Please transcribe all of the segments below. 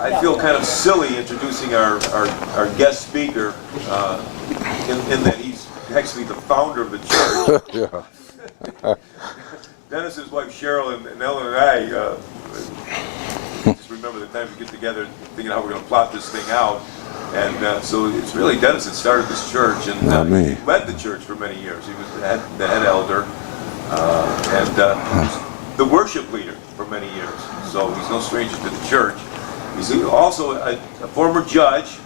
I feel kind of silly introducing our guest speaker in that he's actually the founder of the church. Yeah. Dennis's wife Cheryl and Ellen and I just remember the time we get together thinking how we're going to plot this thing out. And so it's really Dennis that started this church, and he led the church for many years. He was the head elder and the worship leader for many years. So he's no stranger to the church. He's also a former judge,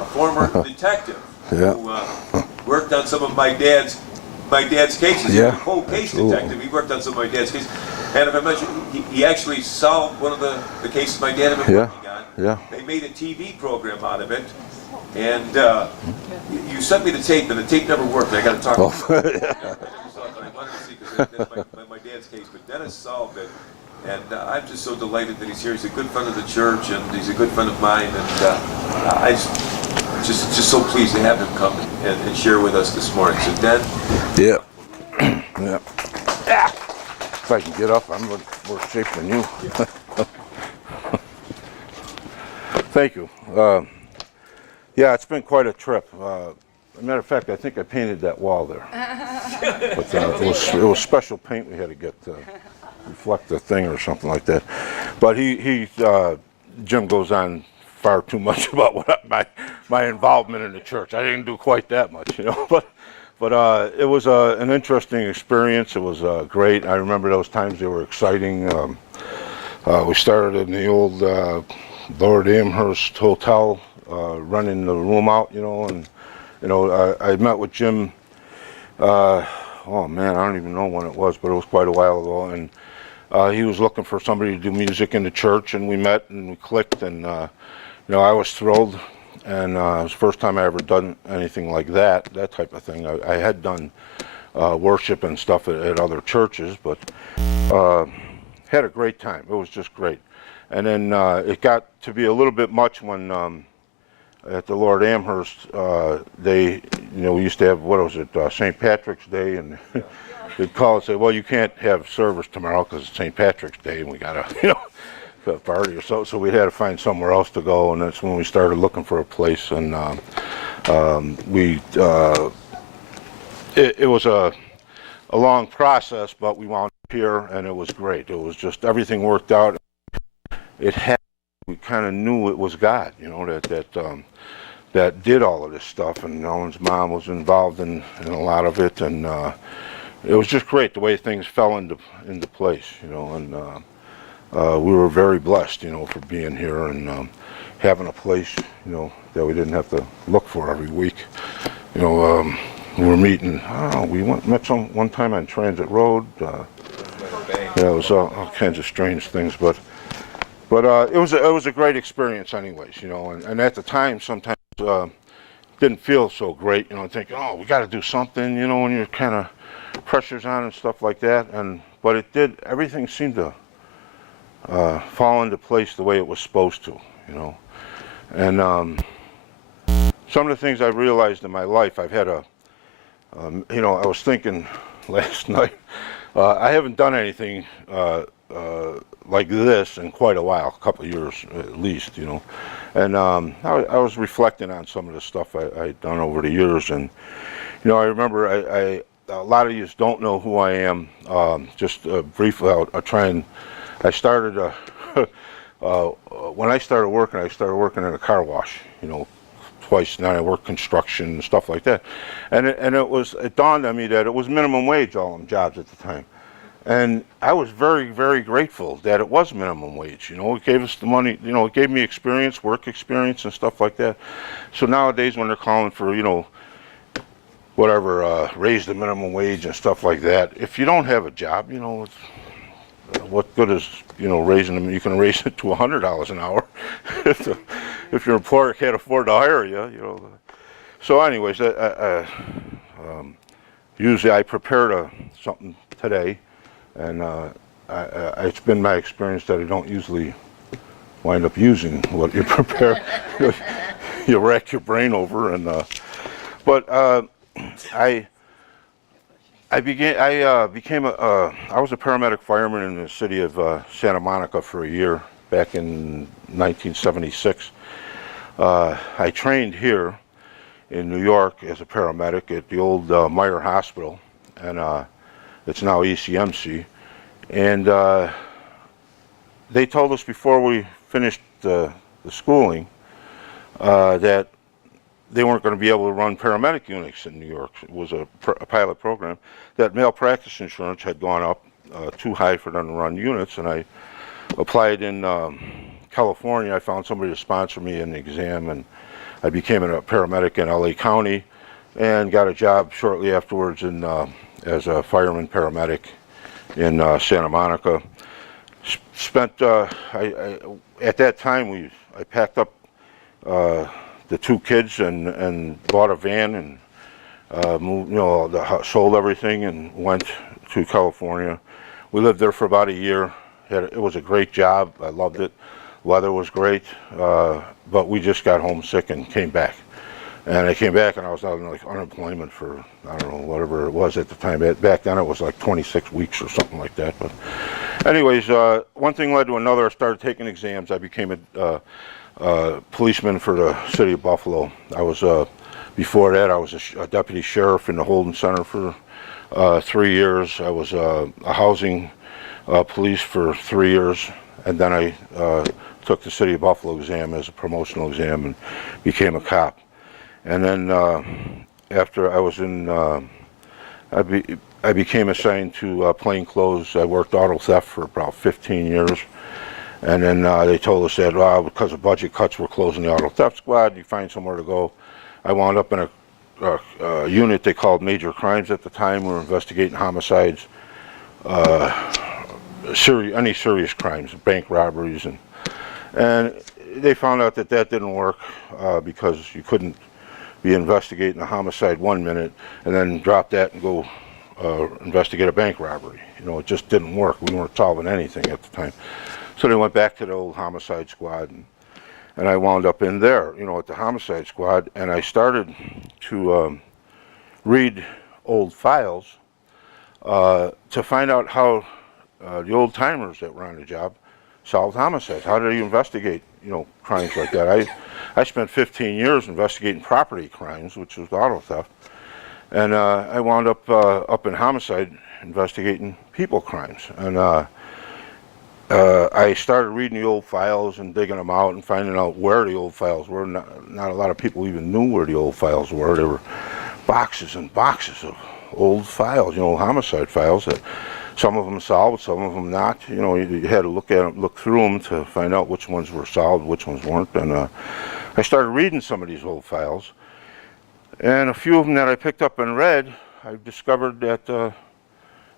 a former detective who worked on some of my dad's cases. Yeah, He was a cold case detective. He worked on some of my dad's cases. And if I mention, he actually solved one of the cases my dad had been working on. Yeah. They made a TV program out of it. And you sent me the tape, and the tape never worked. I got to talk to you. I wanted to see, because that's my dad's case. But Dennis solved it. And I'm just so delighted that he's here. He's a good friend of the church, and he's a good friend of mine. And I'm just so pleased to have him come and share with us this morning. So, Den. Yeah. Yeah. If I can get up, I'm in worse shape than you. Thank you. Yeah, it's been quite a trip. As a matter of fact, I think I painted that wall there. But it was special paint we had to get to reflect the thing or something like that. But Jim goes on far too much about my involvement in the church. I didn't do quite that much, you know. But it was an interesting experience. It was great. I remember those times. They were exciting. We started in the old Lord Amherst Hotel, running the room out, you know, and I met with Jim. Oh man, I don't even know when it was, but it was quite a while ago. And he was looking for somebody to do music in the church, and we met and we clicked. And I was thrilled. And it was the first time I ever done anything like that type of thing. I had done worship and stuff at other churches, but had a great time. It was just great. And then it got to be a little bit much when at the Lord Amherst, we used to have, what was it, St. Patrick's Day, and they'd call and say, well, you can't have service tomorrow because it's St. Patrick's Day, and we got to, party or so we had to find somewhere else to go, and that's when we started looking for a place. And it was a long process, but we wound up here, and it was great. It was just, everything worked out. We kind of knew it was God, that did all of this stuff, and Ellen's mom was involved in a lot of it, and it was just great the way things fell into place, and we were very blessed, for being here and having a place, that we didn't have to look for every week. We were meeting. We met one time on Transit Road. It was all kinds of strange things, but it was a great experience, anyways. And at the time, sometimes didn't feel so great. Thinking, we got to do something. When you're kind of pressures on and stuff like that. But it did. Everything seemed to fall into place the way it was supposed to, And some of the things I've realized in my life, I've had I was thinking last night, I haven't done anything like this in quite a while, a couple of years at least, And I was reflecting on some of the stuff I'd done over the years, and I remember a lot of you don't know who I am. Just briefly, I'll try and. I started when I started working in a car wash, twice. Now I worked construction and stuff like that, and it dawned on me that it was minimum wage, all them jobs at the time, and I was very, very grateful that it was minimum wage. It gave us the money. It gave me experience, work experience, and stuff like that. So nowadays, when they're calling for whatever, raise the minimum wage and stuff like that, if you don't have a job, it's, what good is raising them? You can raise it to $100 an hour if your employer can't afford to hire you. So, anyways, usually I prepared something today, and it's been my experience that I don't usually wind up using what you prepare. You rack your brain over, but I was a paramedic fireman in the city of Santa Monica for a year, back in 1976. I trained here in New York as a paramedic at the old Meyer Hospital, and it's now ECMC. And they told us before we finished the schooling that they weren't going to be able to run paramedic units in New York. It was a pilot program. That malpractice insurance had gone up too high for them to run units, and I applied in California. I found somebody to sponsor me in the exam, and I became a paramedic in LA County and got a job shortly afterwards in, as a fireman paramedic in Santa Monica. Spent, at that time, I packed up the 2 kids and bought a van and moved, sold everything and went to California. We lived there for about a year. It was a great job. I loved it. Weather was great, but we just got homesick and came back. And I came back and I was on like unemployment for, I don't know, whatever it was at the time. Back then it was like 26 weeks or something like that. But anyways, one thing led to another. I started taking exams. I became a policeman for the city of Buffalo. I was, before that, I was a deputy sheriff in the Holden Center for 3 years. I was a housing police for 3 years. And then I took the city of Buffalo exam as a promotional exam and became a cop. And then after I was in, I became assigned to plainclothes. I worked auto theft for about 15 years. And then they told us that, well, because of budget cuts, we're closing the auto theft squad. You find somewhere to go. I wound up in a unit they called major crimes at the time. We were investigating homicides, any serious crimes, bank robberies, and they found out that didn't work because you couldn't be investigating a homicide 1 minute and then drop that and go investigate a bank robbery. It just didn't work. We weren't solving anything at the time. So they went back to the old homicide squad, and I wound up in there, at the homicide squad, and I started to read old files to find out how the old timers that were on the job solved homicides. How did you investigate, crimes like that? I spent 15 years investigating property crimes, which was auto theft, and I wound up in homicide investigating people crimes. And I started reading the old files and digging them out and finding out where the old files were. Not a lot of people even knew where the old files were. There were boxes and boxes of old files, homicide files that some of them solved, some of them not. You had to look through them to find out which ones were solved, which ones weren't. And I started reading some of these old files, and a few of them that I picked up and read, I discovered that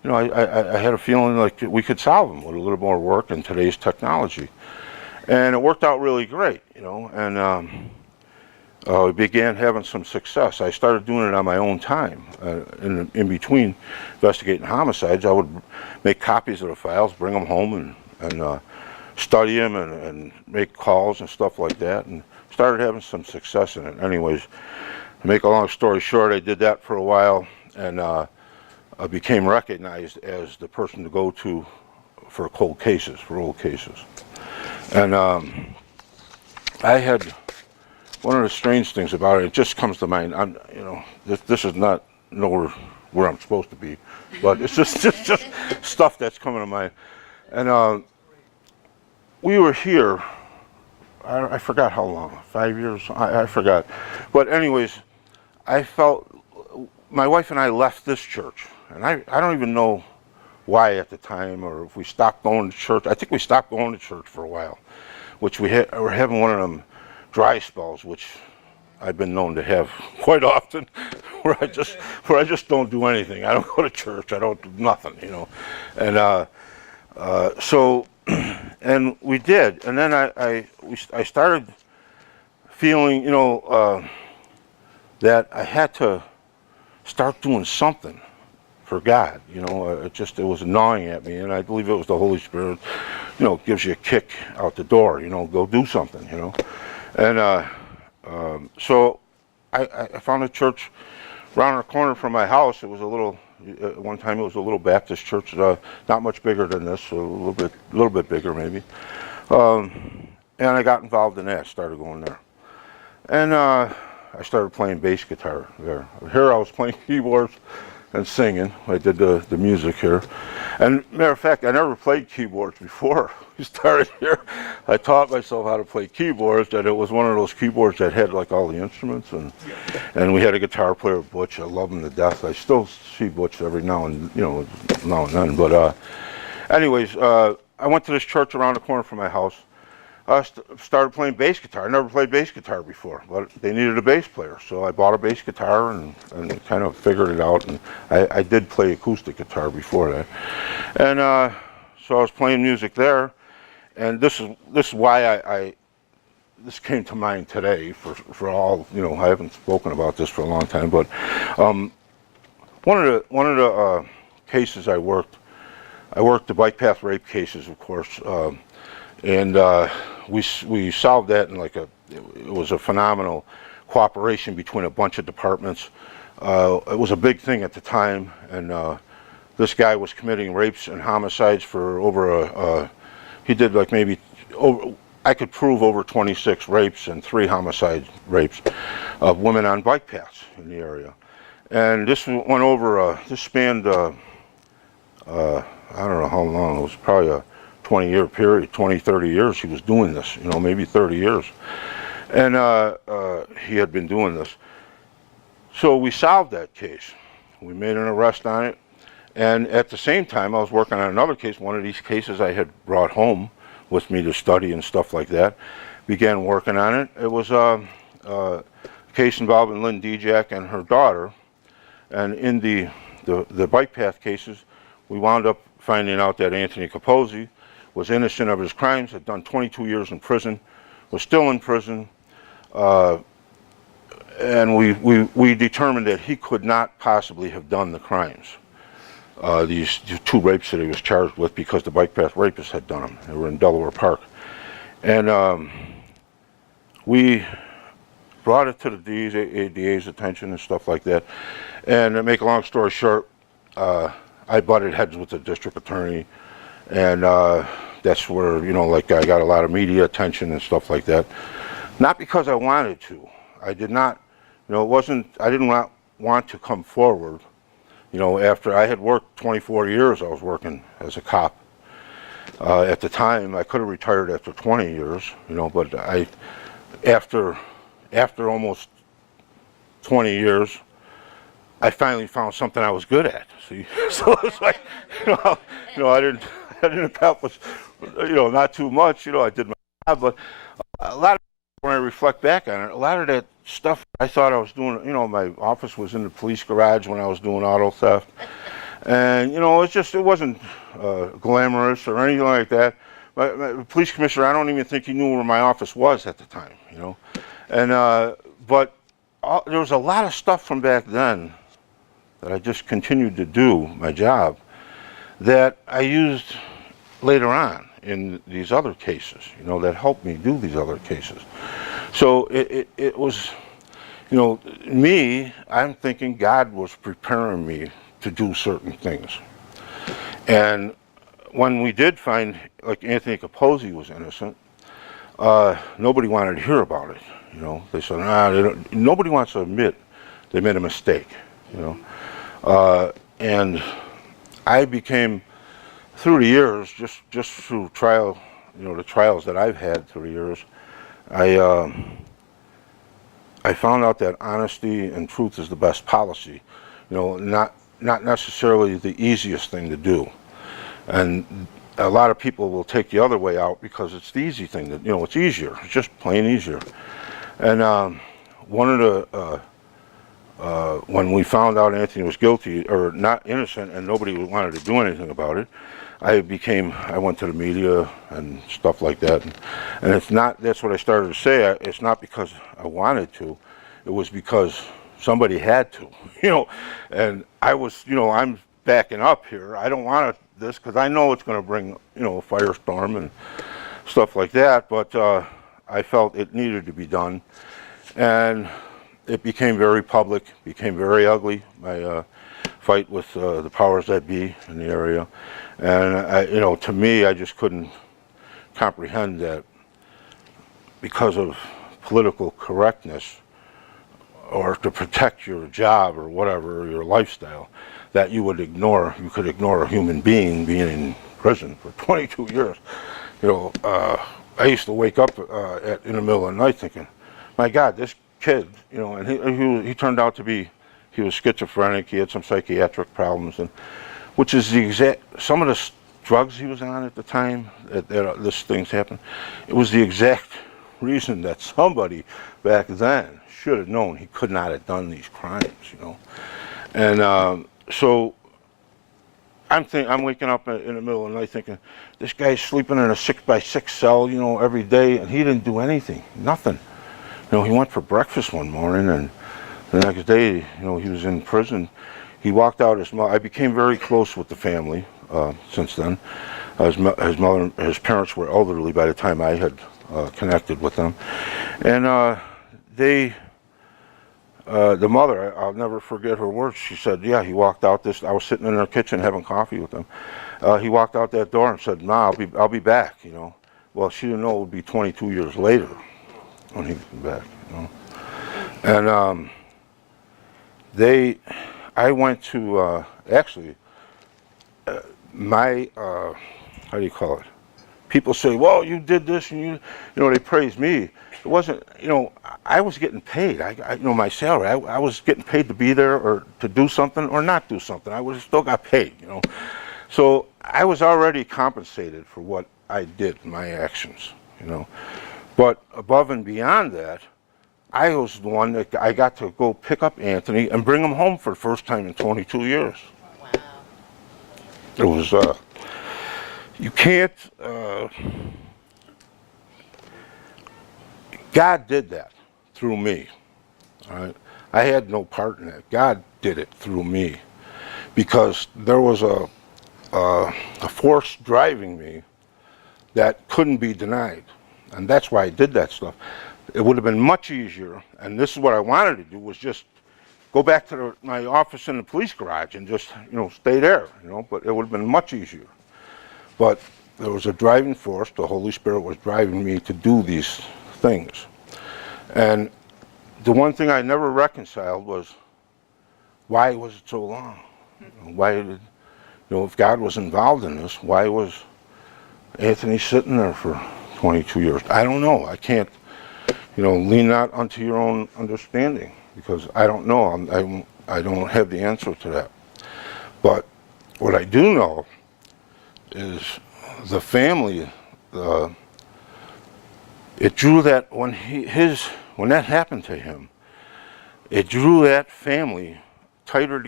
I had a feeling like we could solve them with a little more work and today's technology, and it worked out really great. And we began having some success. I started doing it on my own time. In between investigating homicides, I would make copies of the files, bring them home, and study them and make calls and stuff like that, and started having some success in it. Anyways, to make a long story short, I did that for a while, and I became recognized as the person to go to for cold cases, for old cases. And I had one of the strange things about it just comes to mind. This is not nowhere where I'm supposed to be, but it's just stuff that's coming to mind. And we were here, I forgot how long, 5 years, I forgot. But anyways, I felt, my wife and I left this church, and I don't even know why at the time, or if we stopped going to church. I think we stopped going to church for a while, which we're having one of them dry spells, which I've been known to have quite often, where I just don't do anything. I don't go to church. I don't do nothing, And so, and we did, and then I started feeling, that I had to start doing something for God. It was gnawing at me, and I believe it was the Holy Spirit. Gives you a kick out the door. Go do something. And so I found a church around the corner from my house. It was a little, one time it was a little Baptist church, not much bigger than this, a little bit bigger maybe. And I got involved in that, started going there. And I started playing bass guitar there. Here I was playing keyboards and singing. I did the music here. And matter of fact, I never played keyboards before we started here. I taught myself how to play keyboards, and it was one of those keyboards that had like all the instruments, and we had a guitar player, Butch. I love him to death. I still see Butch every now and then. But anyways, I went to this church around the corner from my house. I started playing bass guitar. I never played bass guitar before, but they needed a bass player, so I bought a bass guitar and kind of figured it out. And I did play acoustic guitar before that, and so I was playing music there. And this is why this came to mind today for all, I haven't spoken about this for a long time, but one of the cases I worked the bike path rape cases, of course, and we solved that in it was a phenomenal cooperation between a bunch of departments. It was a big thing at the time, and this guy was committing rapes and homicides for over he did I could prove over 26 rapes and 3 homicide rapes of women on bike paths in the area. And this went over, this spanned, I don't know how long, it was probably a 20-year period, 20, 30 years he was doing this, maybe 30 years. And he had been doing this. So we solved that case. We made an arrest on it. And at the same time, I was working on another case, one of these cases I had brought home with me to study and stuff like that. Began working on it. It was a case involving Lynn Dijak and her daughter. And in the bike path cases, we wound up finding out that Anthony Capozzi was innocent of his crimes, had done 22 years in prison, was still in prison, and we determined that he could not possibly have done the crimes. These 2 rapes that he was charged with, because the bike path rapists had done them. They were in Delaware Park. And we brought it to the DA's attention and stuff like that. And to make a long story short, I butted heads with the district attorney, and that's where, I got a lot of media attention and stuff like that. Not because I wanted to. I did not, I didn't want to come forward. After I had worked 24 years, I was working as a cop. At the time, I could have retired after 20 years, but after almost 20 years, I finally found something I was good at. See, so it's like, I didn't accomplish, not too much. I did my job, but a lot of, when I reflect back on it, a lot of that stuff I thought I was doing, my office was in the police garage when I was doing auto theft. And, it wasn't glamorous or anything like that. My police commissioner, I don't even think he knew where my office was at the time, And, but there was a lot of stuff from back then that I just continued to do, my job, that I used later on in these other cases, that helped me do these other cases. So it was, me, I'm thinking God was preparing me to do certain things. And when we did find, like, Anthony Capozzi was innocent, nobody wanted to hear about it. They said, nobody wants to admit they made a mistake, and I became, through the years, just through trial, the trials that I've had through the years, I found out that honesty and truth is the best policy. Not necessarily the easiest thing to do. And a lot of people will take the other way out because it's the easy thing that, it's easier. It's just plain easier. And one of the, when we found out Anthony was guilty, or not innocent, and nobody wanted to do anything about it, I went to the media and stuff like that. And it's not, that's what I started to say, it's not because I wanted to, it was because somebody had to, and I was, I'm backing up here. I don't want this because I know it's going to bring, a firestorm and stuff like that, but I felt it needed to be done. And it became very public, became very ugly, my fight with the powers that be in the area. And to me, I just couldn't comprehend that because of political correctness or to protect your job or whatever, your lifestyle, that you could ignore a human being being in prison for 22 years. You know, I used to wake up in the middle of the night thinking, my God, this kid, you know, and he turned out to be, he was schizophrenic, he had some psychiatric problems, and which is the exact, some of the drugs he was on at the time that this things happened, it was the exact reason that somebody back then should have known he could not have done these crimes, you know. And so I'm waking up in the middle of the night thinking, this guy's sleeping in a 6x6 cell, you know, every day, and he didn't do anything, nothing. You know, he went for breakfast one morning, and the next day, you know, he was in prison. He walked out his mother. I became very close with the family since then. His parents were elderly by the time I had connected with them, and the mother, I'll never forget her words. She said, yeah, he walked out I was sitting in their kitchen having coffee with them. He walked out that door and said, Ma, I'll be back, you know. Well, she didn't know it would be 22 years later when he came back, you know. And I went to, actually, my, how do you call it? People say, well, you did this, and you know, they praise me. It wasn't, you know, I was getting paid. You know, my salary, I was getting paid to be there or to do something or not do something. Still got paid, you know. So I was already compensated for what I did, my actions, you know. But above and beyond that, I was the one that I got to go pick up Anthony and bring him home for the first time in 22 years. Wow. It was, you can't, God did that through me. All right? I had no part in it. God did it through me because there was a force driving me that couldn't be denied. And that's why I did that stuff. It would have been much easier, and this is what I wanted to do, was just go back to my office in the police garage and just, you know, stay there, you know, but it would have been much easier. But there was a driving force, the Holy Spirit was driving me to do these things. And the one thing I never reconciled was, why was it so long? Why did, you know, if God was involved in this, why was Anthony sitting there for 22 years? I don't know. I can't, you know, lean not unto your own understanding, because I don't know. I don't have the answer to that. But what I do know is the family, it drew that when that happened to him, it drew that family tighter.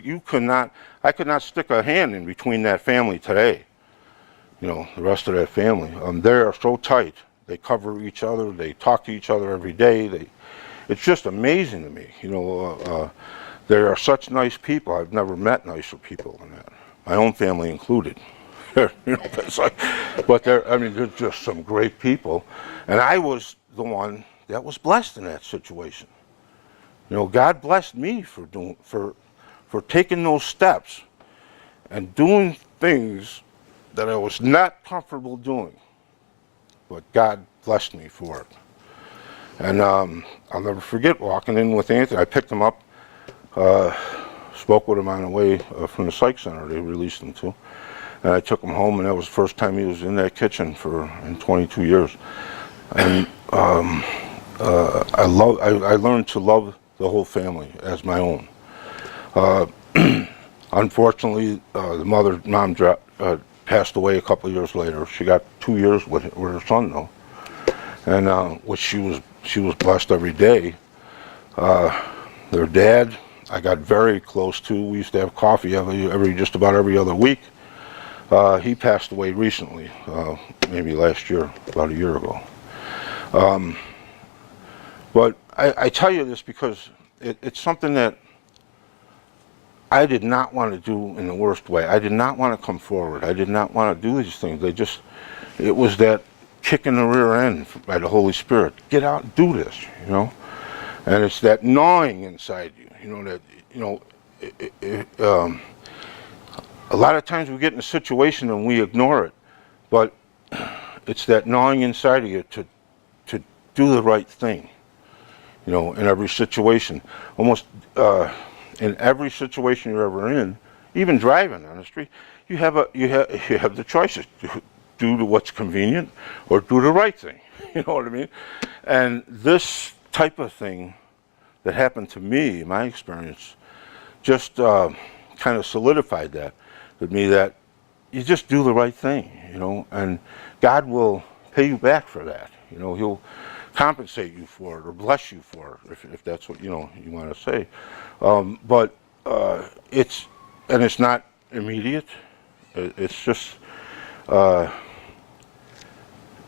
I could not stick a hand in between that family today. You know, the rest of that family. They are so tight. They cover each other. They talk to each other every day. It's just amazing to me. You know, they are such nice people. I've never met nicer people than that. My own family included. You know, it's like, but they're just some great people. And I was the one that was blessed in that situation. You know, God blessed me for taking those steps and doing things that I was not comfortable doing. But God blessed me for it. And I'll never forget walking in with Anthony. I picked him up, spoke with him on the way from the psych center they released him to. And I took him home, and that was the first time he was in that kitchen in 22 years. And I learned to love the whole family as my own. Unfortunately, the mom passed away a couple of years later. She got 2 years with her son, though, and which she was blessed every day. Their dad, I got very close to. We used to have coffee just about every other week. He passed away recently, maybe last year, about a year ago. But I tell you this because it's something that I did not want to do in the worst way. I did not want to come forward. I did not want to do these things. It was that kick in the rear end by the Holy Spirit. Get out and do this, you know? And it's that gnawing inside you, you know, that, you know, a lot of times we get in a situation and we ignore it. But it's that gnawing inside of you to do the right thing, you know, in every situation. Almost in every situation you're ever in, even driving on the street, you have the choices: do what's convenient or do the right thing. You know what I mean? And this type of thing that happened to me, my experience, just kind of solidified that with me, that you just do the right thing, you know, and God will pay you back for that. You know, He'll compensate you for it or bless you for it, if that's what, you know, you want to say. But it's not immediate. It's just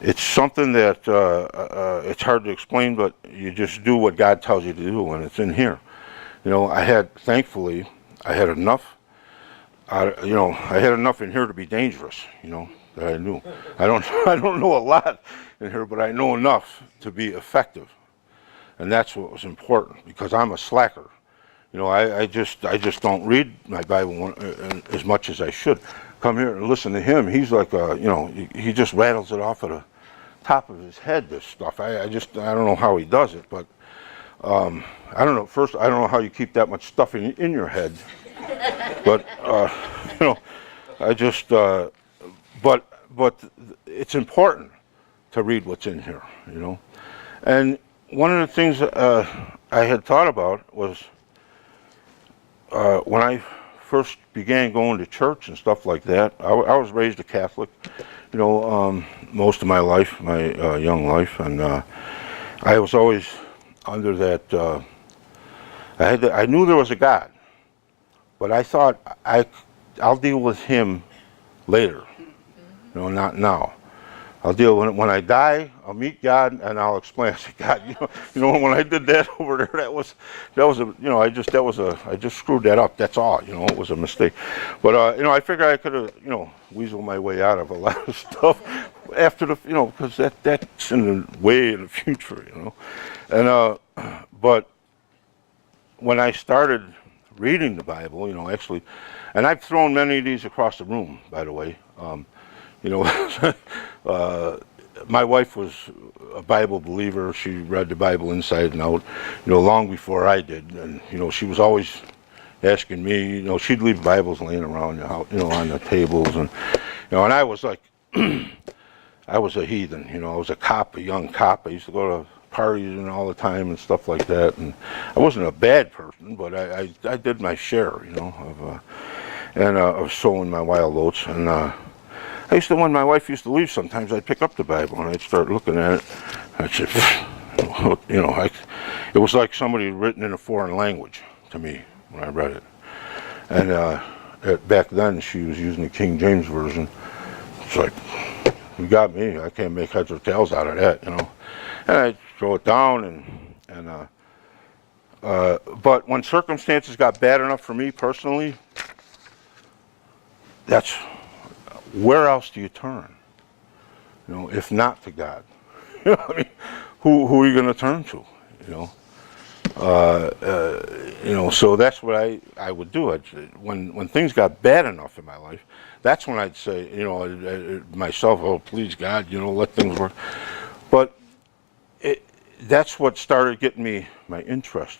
it's something that it's hard to explain, but you just do what God tells you to do, and it's in here. You know, thankfully, I had enough. You know, I had enough in here to be dangerous. You know, that I knew. I don't know a lot in here, but I know enough to be effective, and that's what was important, because I'm a slacker. You know, I just don't read my Bible as much as I should. Come here and listen to him. He's like, you know, he just rattles it off of the top of his head, this stuff. I don't know how he does it, but I don't know. First, I don't know how you keep that much stuff in your head. But you know, but it's important to read what's in here, you know. And one of the things I had thought about was when I first began going to church and stuff like that. I was raised a Catholic, you know, most of my life, my young life, and I was always under that. I knew there was a God, but I thought I'll deal with Him later, you know, not now. I'll deal with it when I die. I'll meet God and I'll explain. I said, God, you know, when I did that over there, that was a, you know, I just screwed that up. That's all. You know, it was a mistake. But you know, I figured I could have, you know, weasel my way out of a lot of stuff after the, you know, because that's in the way in the future, you know. And but when I started reading the Bible, you know, actually, and I've thrown many of these across the room, by the way. You know, my wife was a Bible believer. She read the Bible inside and out, you know, long before I did. And, you know, she was always asking me, you know, she'd leave Bibles laying around, you know, on the tables. And, you know, and I was like, I was a heathen, you know, I was a cop, a young cop. I used to go to parties and all the time and stuff like that. And I wasn't a bad person, but I did my share, you know, of sowing my wild oats. And, I used to, when my wife used to leave, sometimes I'd pick up the Bible and I'd start looking at it. I'd say, you know, it was like somebody had written in a foreign language to me when I read it. And back then, she was using the King James Version. It's like, you got me. I can't make heads or tails out of that, you know. And I'd throw it down, but when circumstances got bad enough for me personally, that's, where else do you turn? You know, if not to God? You know, I mean, who are you going to turn to? You know, so that's what I would do. When things got bad enough in my life, that's when I'd say, you know, myself, oh, please God, you know, let things work. But that's what started getting me my interest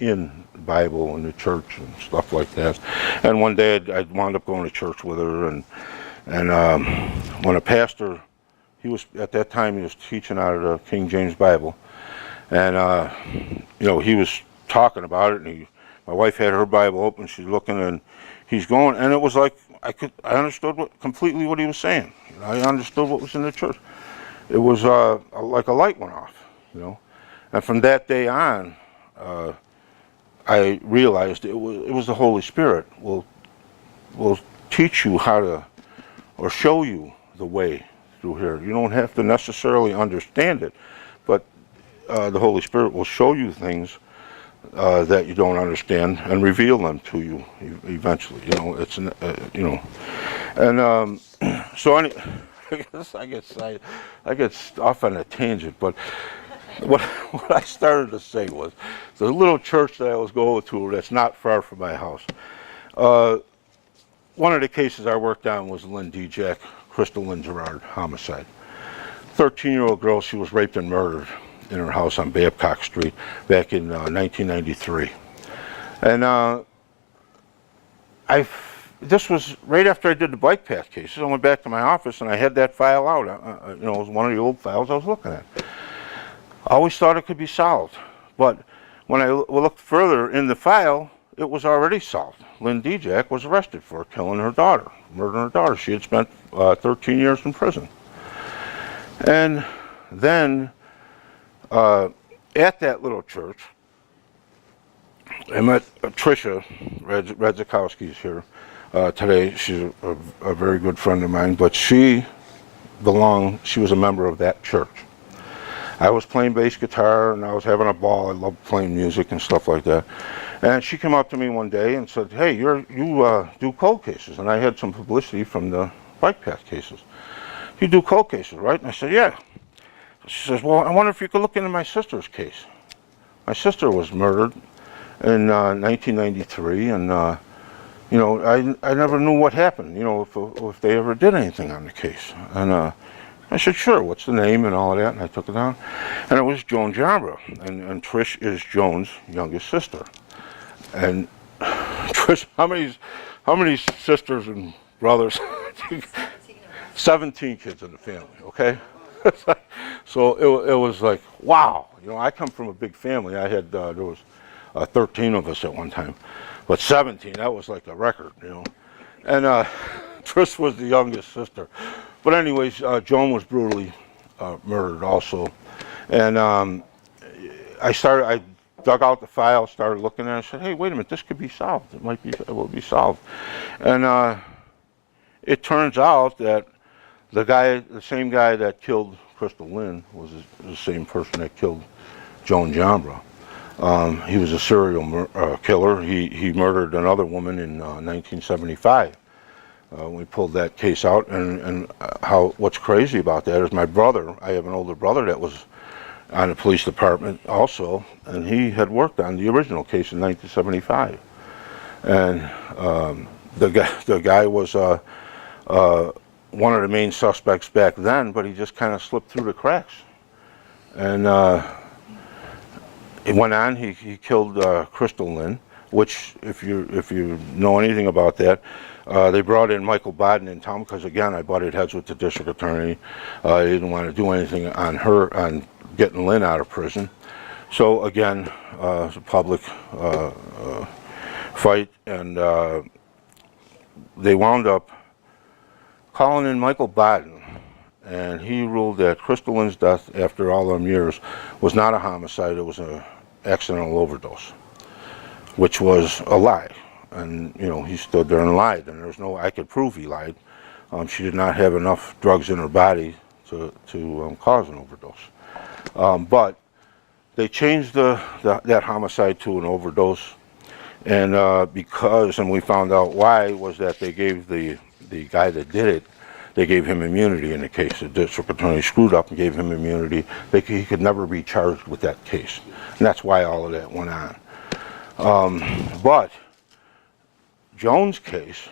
in the Bible and the church and stuff like that. And one day I'd wound up going to church with her, and when a pastor, he was, at that time, he was teaching out of the King James Bible, and you know, he was talking about it, and my wife had her Bible open, she's looking, and he's going, and it was like I understood completely what he was saying. I understood what was in the church. It was like a light went off, you know. And from that day on, I realized it was the Holy Spirit will teach you how to, or show you the way through here. You don't have to necessarily understand it, but the Holy Spirit will show you things that you don't understand and reveal them to you eventually. You know, it's you know, and so I guess I get off on a tangent, but what I started to say was the little church that I was going to that's not far from my house. One of the cases I worked on was Lynn D. Jack, Crystal Lynn Gerard homicide. 13-year-old girl. She was raped and murdered in her house on Babcock Street back in 1993. And this was right after I did the bike path cases. I went back to my office and I had that file out. You know, it was one of the old files I was looking at. I always thought it could be solved, but when I looked further in the file, it was already solved. Lynn Dijak was arrested for killing her daughter, murdering her daughter. She had spent 13 years in prison. And then at that little church, I met Tricia Radzikowski's here today. She's a very good friend of mine, but she was a member of that church. I was playing bass guitar and I was having a ball. I love playing music and stuff like that. And she came up to me one day and said, "Hey, you do cold cases." And I had some publicity from the bike path cases. "You do cold cases, right?" And I said, "Yeah." She says, "Well, I wonder if you could look into my sister's case. My sister was murdered in 1993, and you know, I never knew what happened, you know, if they ever did anything on the case." And I said, "Sure, what's the name?" and all of that, and I took it down. And it was Joan Jambra, and Trish is Joan's youngest sister. And Trish, how many sisters and brothers? 17 kids in the family, okay? So it was like, wow. You know, I come from a big family. I had, there was 13 of us at one time. But 17, that was like a record, you know. And Trish was the youngest sister. But anyways, Joan was brutally murdered also. And I dug out the file, started looking at it, and said, "Hey, wait a minute, this could be solved. It will be solved." And it turns out that the same guy that killed Crystal Lynn was the same person that killed Joan Jambra. He was a serial killer. He murdered another woman in 1975. We pulled that case out, and what's crazy about that is my brother, I have an older brother that was on the police department also, and he had worked on the original case in 1975. And the guy was one of the main suspects back then, but he just kind of slipped through the cracks. And it went on, he killed Crystal Lynn, which if you know anything about that, they brought in Michael Bodden in town because, again, I butted heads with the district attorney. He didn't want to do anything on getting Lynn out of prison. So again, it's a public fight, and they wound up calling in Michael Bodden, and he ruled that Crystal Lynn's death after all them years was not a homicide, it was an accidental overdose, which was a lie. And, you know, he stood there and lied, and there's no, I could prove he lied. She did not have enough drugs in her body to cause an overdose. But they changed that homicide to an overdose, and and we found out why, was that they gave the guy that did it, they gave him immunity in the case. The district attorney screwed up and gave him immunity. He could never be charged with that case, and that's why all of that went on. But Joan's case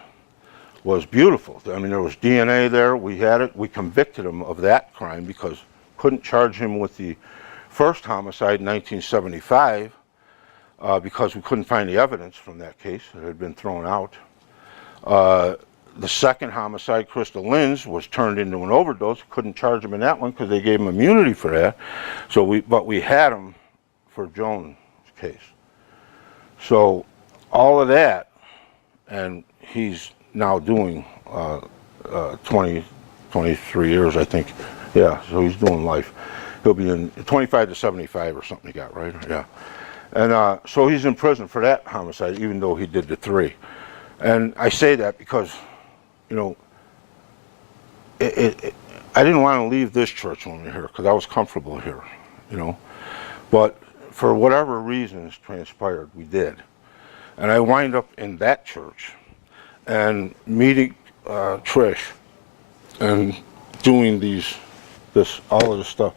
was beautiful. I mean, there was DNA there. We had it. We convicted him of that crime because couldn't charge him with the first homicide in 1975 because we couldn't find the evidence from that case. It had been thrown out. The second homicide, Crystal Lynn's, was turned into an overdose. Couldn't charge him in that one because they gave him immunity for that. But we had him for Joan's case. So all of that, and he's now doing 23 years, I think. Yeah, so he's doing life. He'll be in 25 to 75 or something he got, right? Yeah. And so he's in prison for that homicide, even though he did the 3. And I say that because, you know, I didn't want to leave this church when we were here because I was comfortable here, you know. But for whatever reasons transpired, we did. And I wind up in that church and meeting Trish and doing all of this stuff.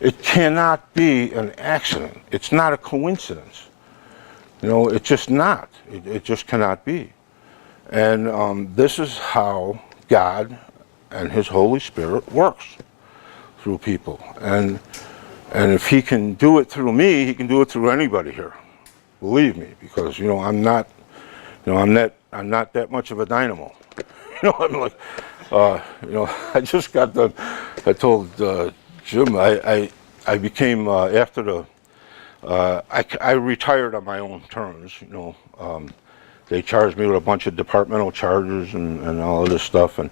It cannot be an accident. It's not a coincidence. You know, it's just not. It just cannot be. And this is how God and His Holy Spirit works. through people, and if he can do it through me, he can do it through anybody here. Believe me, because I'm not, I'm not that much of a dynamo. I'm like, I just got done. I told Jim I became after the I retired on my own terms. They charged me with a bunch of departmental charges and all of this stuff. And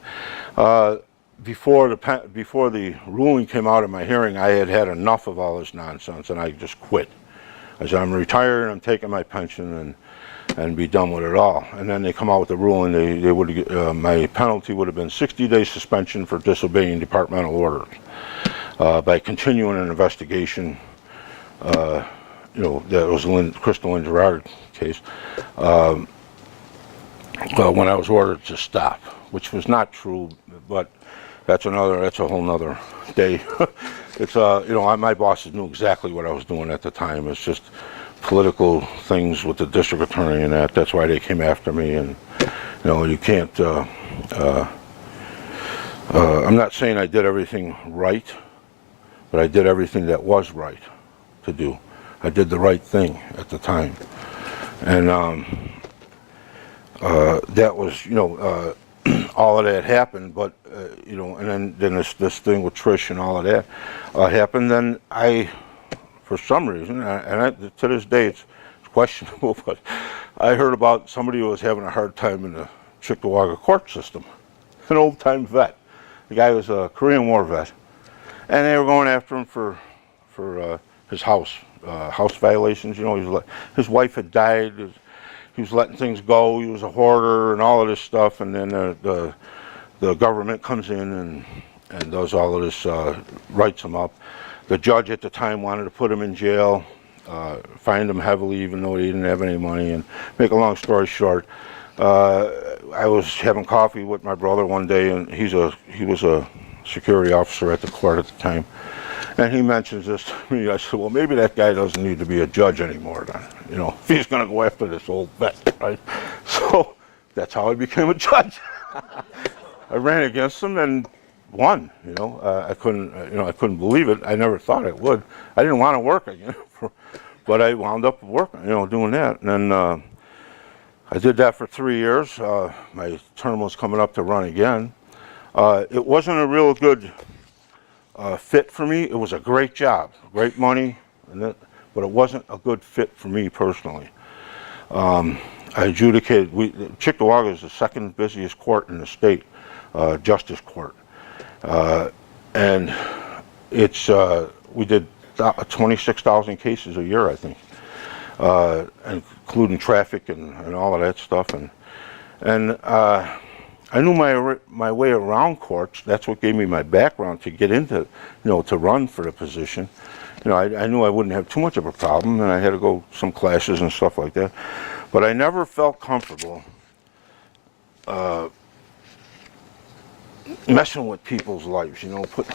before the ruling came out of my hearing, I had had enough of all this nonsense, and I just quit. I said, I'm retired, I'm taking my pension, and be done with it all. And then they come out with the ruling. They would my penalty would have been 60-day suspension for disobeying departmental orders by continuing an investigation. That was Crystal Lynn Gerard case. When I was ordered to stop, which was not true, but that's a whole nother day. It's my bosses knew exactly what I was doing at the time. It's just political things with the district attorney and that's why they came after me. And you can't I'm not saying I did everything right, but I did everything that was right to do. I did the right thing at the time. And that was, all of that happened, but, and then this thing with Trish and all of that happened. Then for some reason, to this day it's questionable, but I heard about somebody who was having a hard time in the Chickawaga court system, an old-time vet. The guy was a Korean War vet, and they were going after him for his house violations. His wife had died. He was letting things go. He was a hoarder and all of this stuff. And then the government comes in and does all of this, writes him up. The judge at the time wanted to put him in jail, fined him heavily even though he didn't have any money. And make a long story short, I was having coffee with my brother one day, and he was a security officer at the court at the time. And he mentions this to me. I said, well, maybe that guy doesn't need to be a judge anymore then, if he's going to go after this old vet, right? So that's how I became a judge. I ran against him and won, I couldn't believe it. I never thought I would. I didn't want to work again, but I wound up working, doing that. And then I did that for 3 years. My term was coming up to run again. It wasn't a real good fit for me. It was a great job, great money, but it wasn't a good fit for me personally. I adjudicated. Chickawaga is the second busiest court in the state, justice court, and it's we did 26,000 cases a year, I think, including traffic and all of that stuff, and I knew my way around courts. That's what gave me my background to get into, to run for the position. I knew I wouldn't have too much of a problem, and I had to go some classes and stuff like that. But I never felt comfortable messing with people's lives, putting